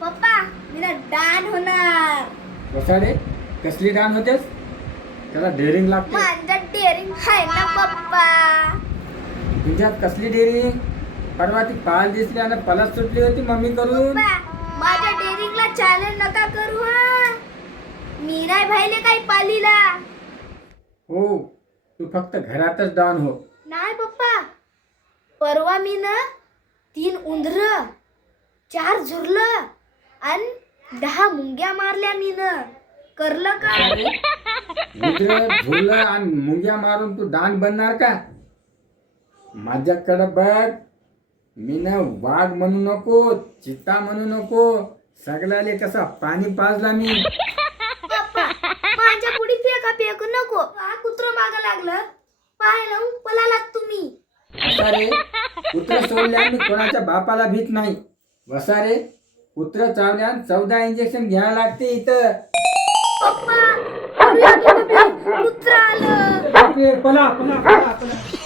पप्पा मी ना डान होणार. वसाडे कसली डान होतेस? त्याला डेअरिंग लागते. माझ्यात डेअरिंग आहे ना पप्पा. तुझ्यात कसली डेअरिंग? परवा ती पाल दिसली आणि पलस सुटली होती मम्मी करून. पप्पा माझ्या डेअरिंगला चॅलेंज नका करू हा. मी नाही भाईले काही पालीला. हो, तू फक्त घरातच डान हो. नाही पप्पा, परवा मी ना 3 उंदर, 4 झुरलं आणि 10 मुंग्या मारल्या मी ना. करलं का? उंदरं, झुरलं आणि मुंग्या मारून तू डान बनणार का? माझ्याकडं बघ, मी ना वाघ म्हणू नको, चित्ता म्हणू नको, सगळ्याले कसा पाणी पाजला मी. पप्पा माझ्या पुढे फेकू नको. हा कुत्र माग लागलं, पाय लावून पळालात तुम्ही. वसारे, कुत्र सोडल्या मी कोणाच्या बापाला भीत नाही. वसारे, कुत्र चावल्यान 14 इंजेक्शन घ्यायला लागते इथं. पप्पा कुत्र आलं. पळा पळा पळा पळा.